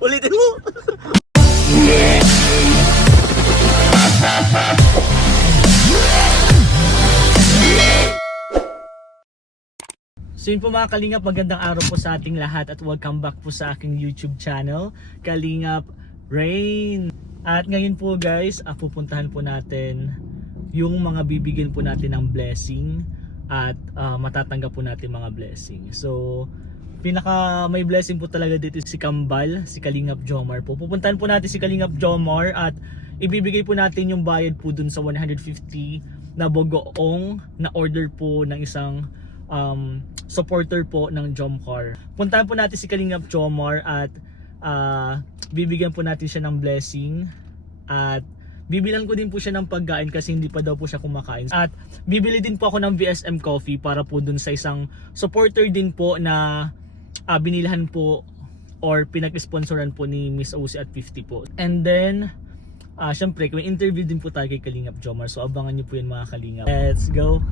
Ulitin mo. So yun po mga Kalingap, magandang araw po sa ating lahat at welcome back po sa aking YouTube channel, Kalingap Rain. At ngayon po guys, pupuntahan po natin yung mga bibigyan po natin ng blessing at matatanggap po natin mga blessing. So pinaka may blessing po talaga dito si Kambal, si Kalingap Jomar po. Pupuntahan po natin si Kalingap Jomar at ibibigay po natin yung bayad po dun sa 150 na bogoong na order po ng isang supporter po ng Jomcar. Puntahan po natin si Kalingap Jomar at bibigyan po natin siya ng blessing at bibilan ko din po siya ng pagkain kasi hindi pa daw po siya kumakain. At bibili din po ako ng VSM Coffee para po dun sa isang supporter din po na binilhan po or pinag-sponsoran po ni Miss OC at 50 po. And then syempre may interview din po tayo kay Kalingap Jomar, so abangan nyo po yun mga Kalingap. Let's go!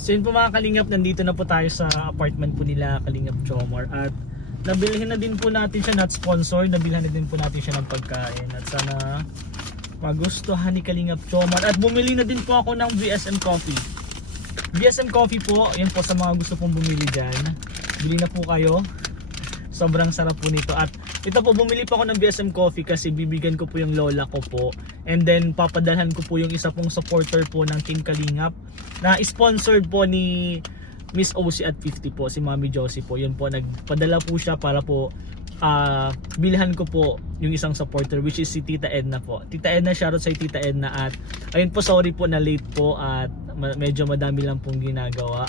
So yun po mga Kalingap, nandito na po tayo sa apartment po nila Kalingap Jomar at nabilhin na din po natin siya, not sponsor, nabilhan na din po natin siya ng pagkain at sana magustuhan ni Kalingap Jomar at bumili na din po ako ng VSM Coffee. VSM Coffee po, yan po sa mga gusto pong bumili dyan, bili na po kayo, sobrang sarap po nito. At ito po, bumili po ako ng VSM Coffee kasi bibigyan ko po yung lola ko po. And then papadalhan ko po yung isa pong supporter po ng Team Kalingap na sponsored po ni Miss OC at 50 po, si Mami Josie po. Yun po, nagpadala po siya para po bilhan ko po yung isang supporter which is si Tita Edna po. Tita Edna, shoutout sa Tita Edna. At ayun po, sorry po na late po at medyo madami lang pong ginagawa.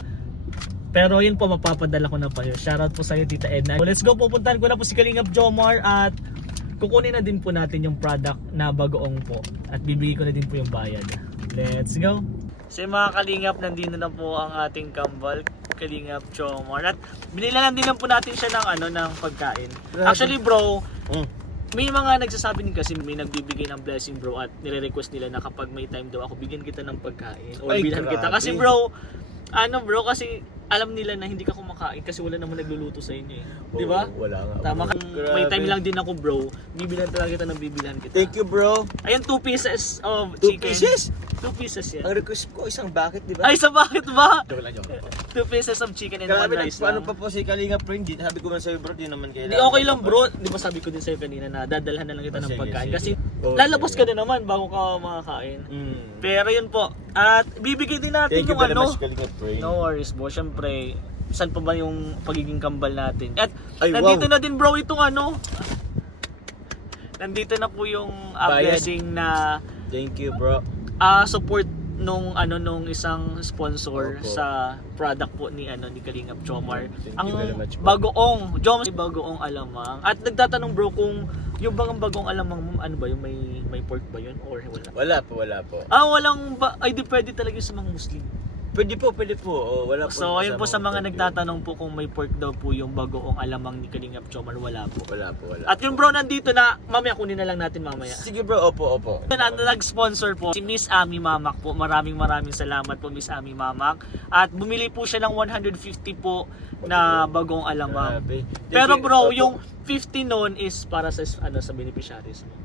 Pero yun po, mapapadala ko na pa yun. Shoutout po sa iyo Tita Edna. So let's go, pupuntahan ko na po si Kalingap Jomar at kukunin na din po natin yung product na bagoong po at bibigay ko na din po yung bayad. Let's go! So mga Kalingap, nandito na po ang ating Kambal, Kalingap Jomar at binilan din lang po natin siya ng ng pagkain. Actually bro, may mga nagsasabi din kasi may nagbibigay ng blessing bro at nire-request nila na kapag may time daw ako bigyan kita ng pagkain o bilhan kita kasi bro, kasi alam nila na hindi ka kumakain kasi wala namang nagluluto sa inyo eh. Di ba? Wala nga. Tama ka. May time lang din ako bro. Bibilan talaga kita ng bibilan kita. Thank you bro. Ayan, 2 pieces of 2 chicken. 2 pieces? pieces yan. Ang request ko isang bucket, di ba? Ay, sa bakit ba? Joke lang, joke. 2 pieces of chicken and Grabe, 1 rice paano lang. pa po si Kalingap Rain? Sabi ko man sa'yo bro, di naman kailangan. Di okay lang bro. Di ba sabi ko din sa'yo kanina na dadalhan na lang kita ng Sige, pagkain. sige. Kasi Oh, lalabas sige. ka na naman bago ka makakain. Pero Pero yun po. At bibigay din natin thank you yung very much Kalingap Rain. No worries bro. Siyempre, saan pa ba yung pagiging kambal natin? At Ay, nandito wow. na din bro itong nandito na po yung Bayad. blessing na Thank you bro. support nung isang sponsor Opo. sa product po ni Kalingap Jomar. Thank Ang you very much, bro. bagoong bagoong alamang. At nagtatanong bro kung yung bang bagoong alamang mo, ano ba yung may pork ba yun or wala? Wala po. Walang ba? Ay di pwede talaga yung sa mga Muslim. Pwede po. Oh, wala po. So ayun po sa mga pork nagtatanong po kung may pork daw po yung bagoong alamang ni Kalingap Jomar, wala po. yun. Wala po. At yung bro nandito na, mamaya kunin na lang natin mamaya. Sige bro, opo. Nag-sponsor po si Miss Ami Mamak po. Maraming salamat po Miss Ami Mamak. At bumili po siya ng 150 po na bagong alamang. Grabe. Pero bro, Opo. yung 50 noon is para sa sa beneficiaries mo.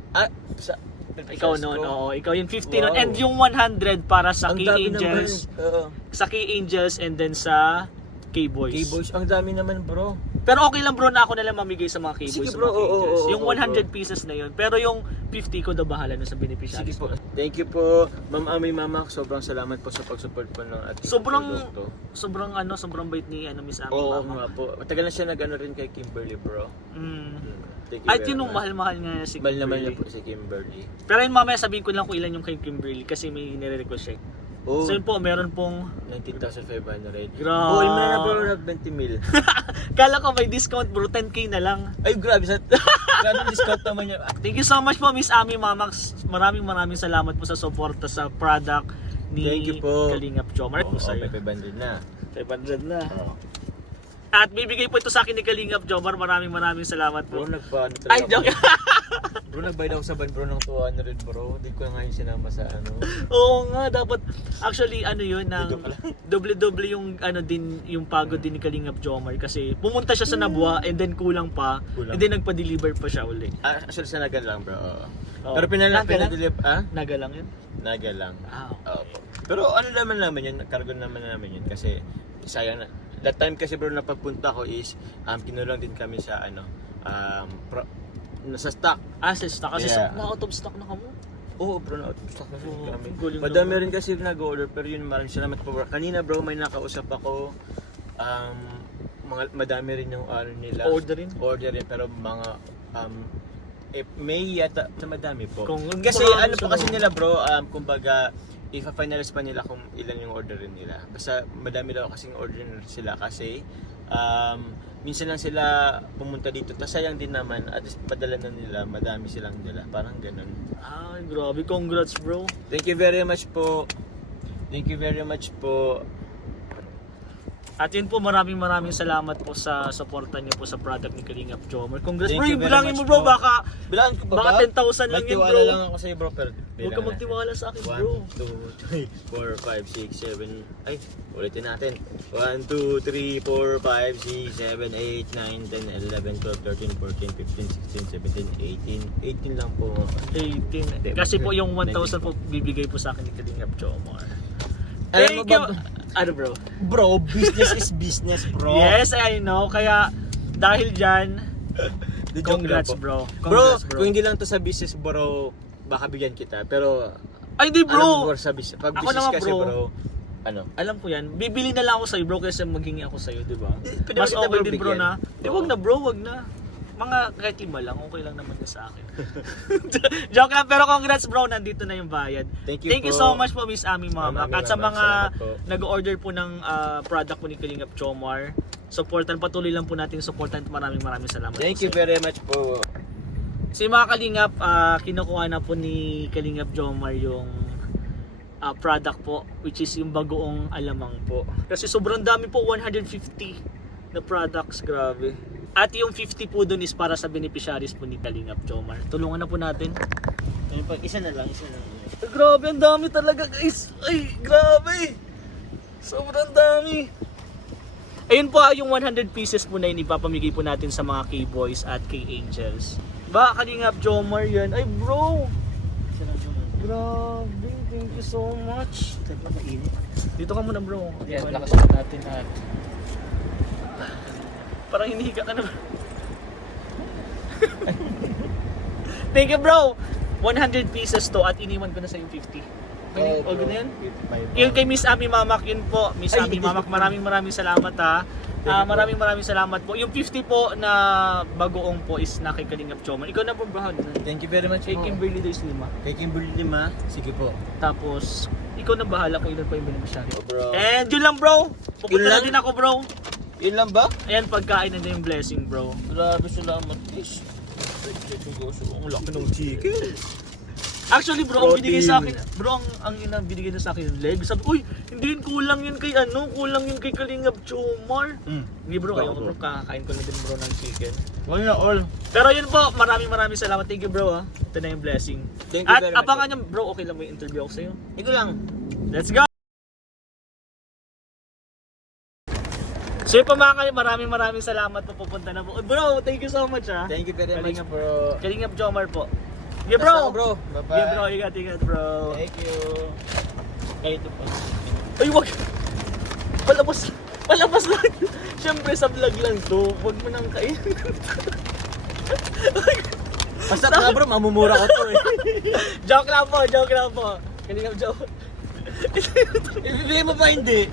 Ikaw noon, oo. Ikaw yung 50 noon. Wow. And yung 100 para sa Ang Key dami Angels. naman. Oo. Sa Key Angels and then sa K-Boys. K-Boys, ang dami naman bro. Pero okay lang bro na ako na lang mamigay sa mga K-Boys. Sige, sa bro, mga K-Boys. oo, Yung oo, 100 bro. pieces na yun. Pero yung 50 ko na bahala na sa Sige beneficiaries. po. Thank you po, Ma'am Ami Mama. Sobrang salamat po sa pag-support po ng ating produkto. Sobrang bait ni Miss Ami. Oo Mama. nga po. Matagal na siya nag-ano rin kay Kimberly bro. Thank you At very yun yung much. mahal-mahal nga si Mahal naman niya Kimberly. po si Kimberly. Pero yun mamaya sabihin ko lang kung ilan yung kay Kimberly kasi may nire-request siya. Oh, So yun po, meron pong 19,500. Grabe. Oh, mo na bro, 20 mil. kala ko may discount bro, 10k na lang. Ay, grabe. Grabe discount naman niya. Thank you so much po Miss Ami Mamax. Maraming salamat po sa suporta sa product ni Thank you po. Kalingap Jomar. Oo, may 500 na. 500 na. Oo. At bibigay po ito sa akin ni Kalingap Jomar. Maraming salamat po. Bro, nagpaano talaga. Ay, joke. Bro, nagbayad ako sa van bro ng 200 bro. Hindi ko nga yung sinama sa ano. Oo nga, dapat actually yun ng Joke lang. doble yung din yung pagod din ni Kalingap Jomar kasi pumunta siya sa Nabua and then kulang pa Kulang. and then nagpa-deliver pa siya uli. Actually, sa Naga lang bro. Oo. Oo. Pero Naga lang? pinadeliver, Naga lang yun. Naga lang. Ah, Opo. Pero ano naman yun, cargo naman namin yun kasi sayang na. That time kasi bro na pagpunta ko is kinulang din kami sa nasa stock. Sa stock kasi Yeah. out of stock na kamo. Oo bro, na out of stock na Oo, kami. galing Madami naman. rin kasi nag-order pero yun maraming salamat po bro. Kanina bro may nakausap ako madami rin yung nila. Orderin pero mga may yata sa madami po. Kasi marami ano po sila. kasi nila bro, kumbaga ifa-finalize pa nila kung ilan yung orderin nila. Basta madami daw kasing order sila kasi minsan lang sila pumunta dito. Tas sayang din naman at least padala na nila, madami silang dala. Parang ganun. Ay, grabe. Congrats, bro. Thank you very much po. Thank you very much po. At yun po, maraming salamat po sa suporta niyo po sa product ni Kalingap Jomar. Congrats, Thank bro. you very Bilangin mo, much bro. po. Baka Bilangan ko ba? Baka 10,000 lang yun, Magtiwala bro. lang ako sa iyo, bro. Pero huwag ka magtiwala sa akin, bro. 1, 2, 3, 4, 5, 6, 7. Ay, ulitin natin. 1, 2, 3, 4, 5, 6, 7, 8, 9, 10, 11, 12, 13, 14, 15, 16, 17, 18. 18 lang po. 18. Kasi po yung 1,000 po bibigay po sa akin ni Kalingap Jomar. Alam mo Thank you. ba- Ano, bro? Bro, business is business, bro. Yes, I know. Kaya dahil dyan, Di joke lang congrats, po. bro. Bro, Congrats, kung hindi lang to sa business, bro, baka bigyan kita. Pero, Ay, hindi, alam bro. mo, bro, sa business, pag Ako business naman, kasi, bro. bro, ano? Alam ko yan. Bibili na lang ako sa'yo, bro, kaysa maghingi ako sa'yo, di ba? Pwede Mas ba kita, okay bro, din, bro, bigyan? na. Di, wag na, bro, wag na. Mga kahit lima lang, okay lang naman na sa akin. Joke lang, pero congrats, bro, nandito na yung bayad. Thank you Thank you po. so much po, Miss Ami Mama. Maraming At sa mga salamat po. nag-order po ng product po ni Kalingap Jomar, supportan, patuloy lang po natin supportan. Maraming salamat Thank po you sa inyo. very much po. Si mga Kalingap, kinukuha na po ni Kalingap Jomar yung product po, which is yung bagoong alamang po. Kasi sobrang dami po, 150 na products, grabe. At yung 50 po dun is para sa beneficiaries po ni Kalingap Jomar. Tulungan na po natin. Ayun, pag isa na lang. Grabe, ang dami talaga, guys. Ay, grabe. Sobrang dami. Ayun po, yung 100 pieces po na yun, ipapamigay po natin sa mga K-Boys at K-Angels. Ba, Kalingap Jomar yan. Ay, bro. Grabe, thank you so much. Dito ka muna, bro. Yes, Dito lakas natin at parang hinihiga ka na. Thank you, bro. 100 pieces to at iniwan ko na sa yung 50. Oh, Okay na yun? Yun kay Miss Ami Mamak, yun po. Miss Ay, Ami Mamak, maraming salamat ha. Maraming salamat po. Yung 50 po na bagoong po is na kay Kalingap Jomar. Ikaw na po, bro. Thank you very much Kay po. Kimberly Days 5. Kay Kimberly 5. Sige po. Tapos, ikaw na bahala kung ilan pa yung beneficiary. Oh, bro. And yun lang, bro. Pupunta Yun na lang? din ako, bro. Yun lang ba? Ayan, pagkain na din yung blessing, bro. Grabe, salamat, guys. Ang laki ng chicken. Actually, bro, ang binigay sa akin, Protein. bro, ang binigay na sa akin yung leg. Sabi, uy, hindi yun, kulang yun kay kulang yun kay Kalingap Jomar. Hindi, bro, kayo, bro, kakain ko na din, bro, ng chicken. Wala na all. Pero yun po, maraming salamat. Thank you, bro, ha. Ito na yung blessing. Thank you At very much, abangan nyo, bro, okay lang may interview ako sa'yo. Ito lang. Let's go! So yun po mga maraming salamat po pupunta na po. Bro, thank you so much, ha. Thank you very much, Kalingap- bro. Kalingap Jomar po. Yeah, Basta, bro. bro. Bye-bye. Yeah, bro, ingat, bro. Thank you. Ay, ito pa. Ay, wag! Palabas! Palabas lang. Siyempre sa vlog lang to. Huwag mo nang kainin. Basta ka bro, mamumura ko to eh. Joke lang po, joke lang po. Kalingap joke. Ibibigay mo pa hindi?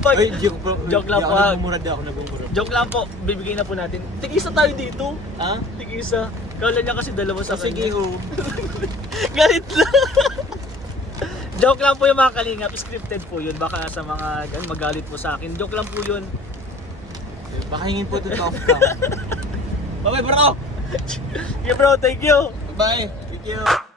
Pag, Ay, joke bro. Joke lang Di po, ako ha? nagmumura, di ako nagmumura. joke lang po, bibigay na po natin. Tig-isa tayo dito. Ha? Tig-isa. Kala niya kasi dalawa sa Sige kanya. ho. Galit lang. Joke lang po yung mga kalingap. Scripted po yun. Baka sa mga magalit po sa akin. Joke lang po yun. Baka hingin po ito off cam. Bye bro! Yeah bro, thank you. Bye! Thank you!